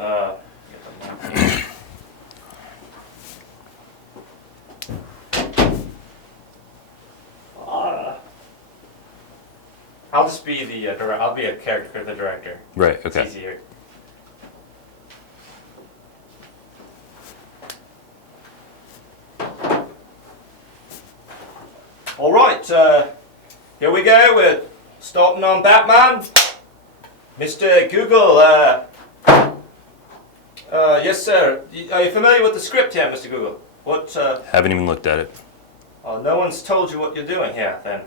Get the mic here. I'll just be the director. I'll be a character, the director. Right. Okay. It's easier. All right. Here we go. We're starting on Batman. Mr. Google. Yes, sir. Are you familiar with the script here, Mr. Google? What? Haven't even looked at it. Oh, no one's told you what you're doing here, then.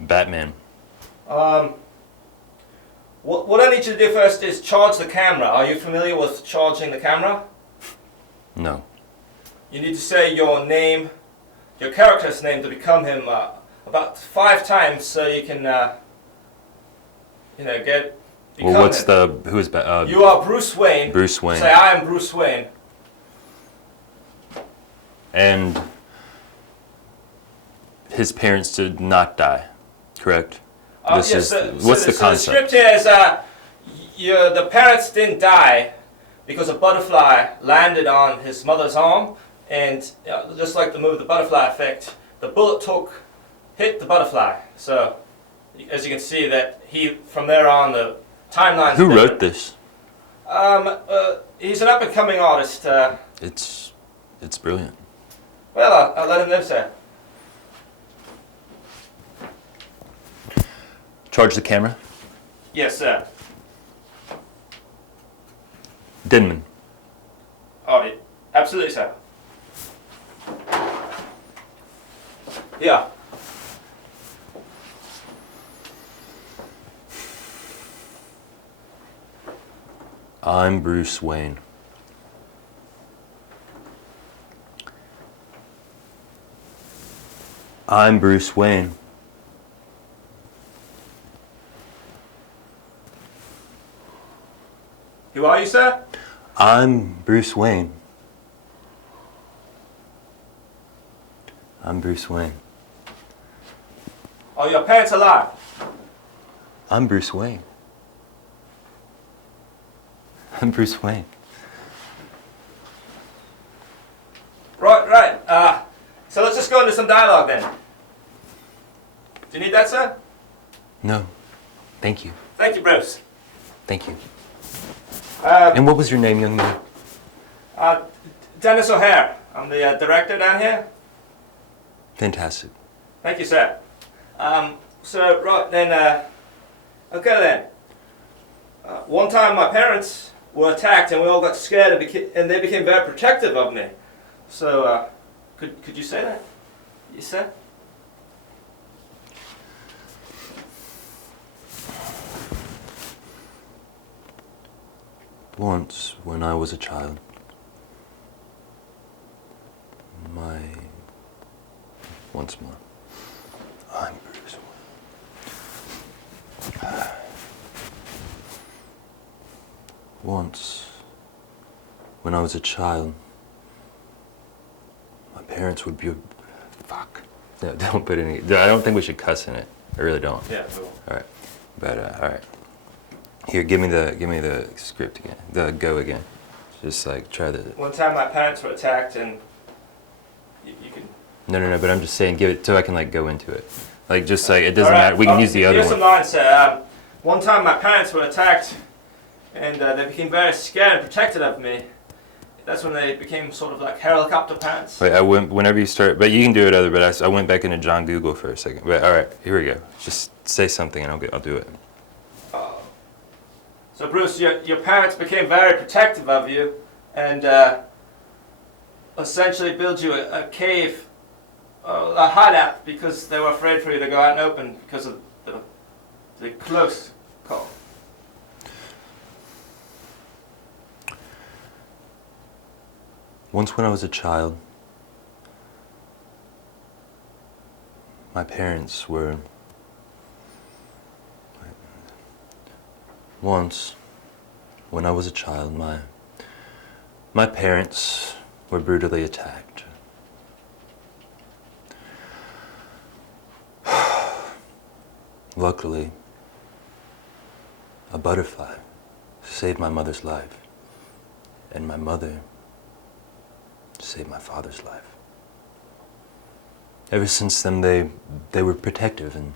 Batman. What I need you to do first is charge the camera. Are you familiar with charging the camera? No. You need to say your name, your character's name to become him about 5 times so you can, get. Well, what's him. who is You are Bruce Wayne. Bruce Wayne. Say I am Bruce Wayne. And his parents did not die, correct? What's the concept? The script here is the parents didn't die because a butterfly landed on his mother's arm, and just like the movie The Butterfly Effect, the bullet hit the butterfly. So, as you can see, that from there on the timeline. Who wrote this? He's an up-and-coming artist. It's brilliant. Well, I'll let him live, sir. Charge the camera. Yes, sir. Denman. Oh, absolutely, sir. Yeah. I'm Bruce Wayne. I'm Bruce Wayne. Who are you, sir? I'm Bruce Wayne. I'm Bruce Wayne. Are your parents alive? I'm Bruce Wayne. I'm Bruce Wayne. Right. So let's just go into some dialogue then. Do you need that, sir? No. Thank you. Thank you, Bruce. Thank you. And what was your name, young man? Dennis O'Hare. I'm the director down here. Fantastic. Thank you, sir. So, right then, okay then. One time my parents were attacked and we all got scared and they became very protective of me. So, could you say that? You said? Once, when I was a child, once more, I'm Bruce Wayne. Once, when I was a child, my parents would be. Fuck. No, don't put any. I don't think we should cuss in it. I really don't. Yeah, cool. All right, but all right. Here, give me the script again. The go again. Just like try the. One time my parents were attacked and you can. No. But I'm just saying, give it so I can like go into it. Like just like it doesn't matter. We can use the other here's one. some lines, sir. One time my parents were attacked and they became very scared and protected of me. That's when they became sort of like helicopter parents. Wait, I went whenever you start. But you can do it other. But I went back into John Google for a second. But all right, here we go. Just say something and I'll do it. So Bruce, your parents became very protective of you and essentially built you a cave, a hideout, because they were afraid for you to go out and open because of the close call. Once when I was a child, my parents were. Once, when I was a child, my parents were brutally attacked. Luckily, a butterfly saved my mother's life. and my mother saved my father's life. Ever since then, they were protective and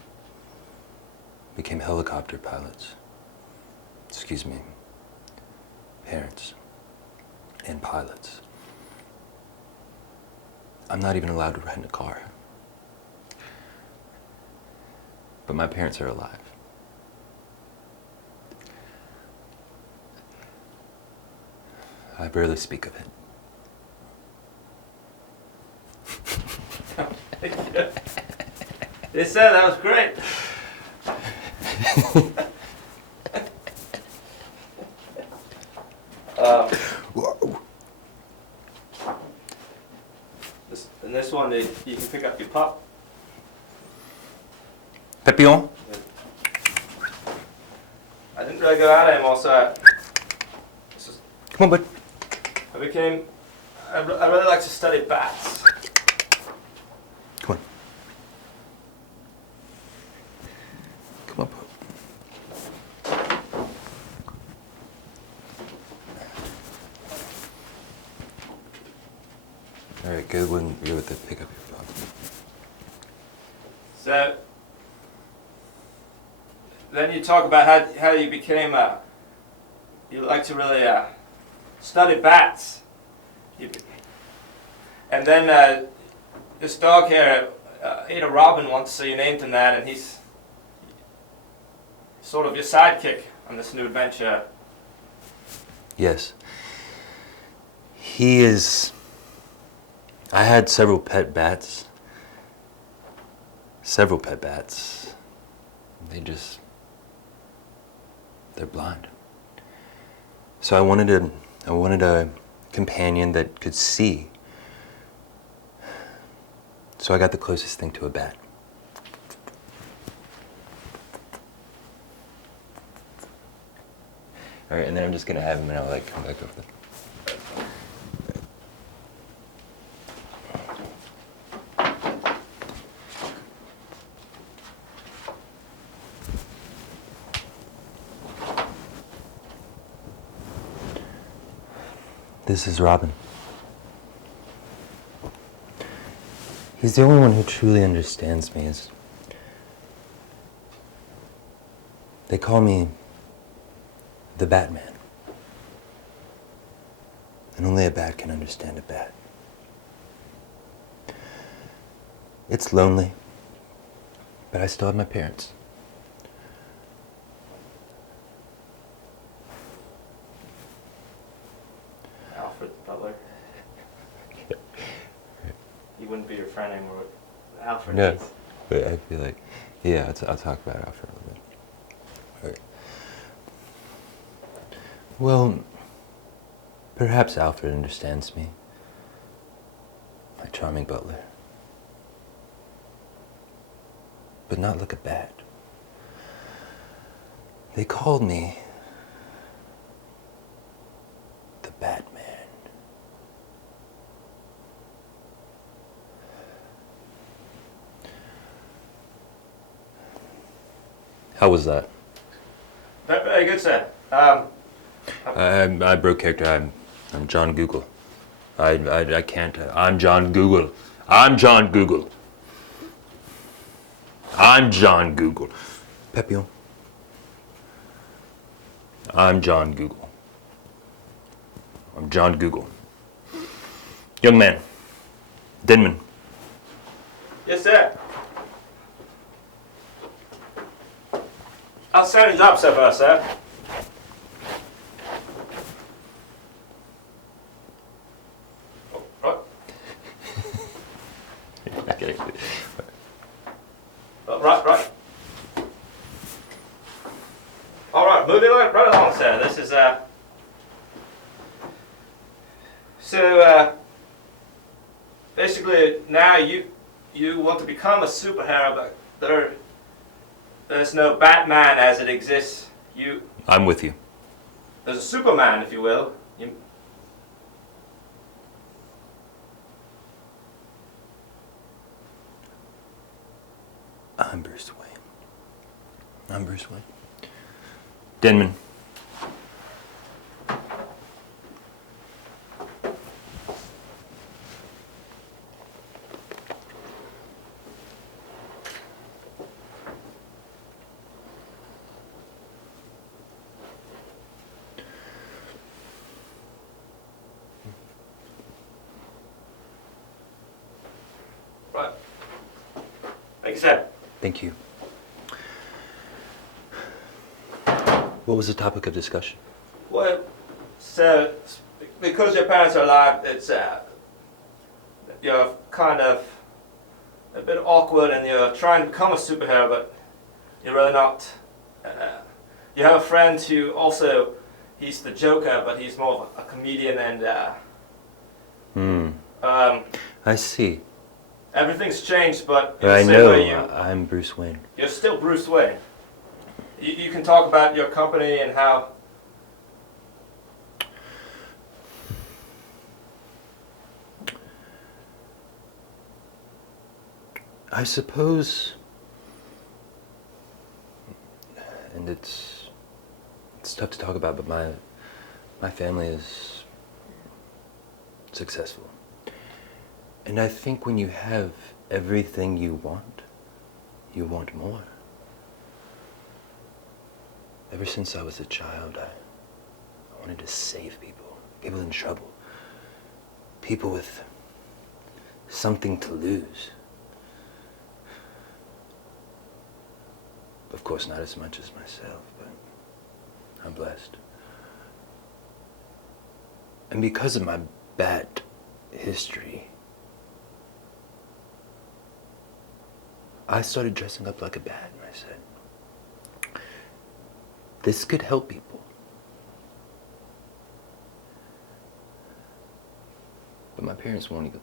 became helicopter pilots. Excuse me, parents and pilots. I'm not even allowed to rent a car. But my parents are alive. I barely speak of it. They said that was great. This one, you can pick up your pup. Papillon? I didn't really go out anymore, so Come on, bud. I really like to study bats. Come on. Come on, bud. All right, good one. You're with the pick up your pup. So then you talk about how you became you like to really study bats. And then this dog here ate a robin once, so you named him that, and he's sort of your sidekick on this new adventure. Yes. He is. I had several pet bats. Several pet bats. They're blind. So I wanted a companion that could see. So I got the closest thing to a bat. All right, and then I'm just gonna have him and I'll come back over there. This is Robin. He's the only one who truly understands me. They call me the Batman. And only a bat can understand a bat. It's lonely, but I still have my parents. Alfred the butler. He wouldn't be your friend anymore. Alfred. No, but I feel like, yeah, I'll talk about Alfred a little bit. All right. Well, perhaps Alfred understands me. My charming butler. But not like a bat. They called me the Batman. How was that? Very good, sir. I broke character. I'm John Google. I can't. I'm John Google. I'm John Google. I'm John Google. Papillon. I'm John Google. I'm John Google. Young man. Denman. Yes, sir. Outstanding job so far, sir. Oh, Okay. right. All right, moving right along, sir. This is basically now you want to become a superhero, but there's no Batman as it exists. I'm with you. There's a Superman, if you will. I'm Bruce Wayne. I'm Bruce Wayne. Denman. Right. Like you said. Thank you. What was the topic of discussion? Well, so because your parents are alive, it's you're kind of a bit awkward, and you're trying to become a superhero, but you're really not. You have a friend who also, he's the Joker, but he's more of a comedian, and I see. everything's changed, but in the I same know. way I'm Bruce Wayne. you're still Bruce Wayne. You can talk about your company and how. I suppose, and it's tough to talk about, but my family is successful. And I think when you have everything you want more. Ever since I was a child, I wanted to save people in trouble, people with something to lose. Of course, not as much as myself, but I'm blessed. And because of my bad history, I started dressing up like a bat, and I said, this could help people. But my parents won't even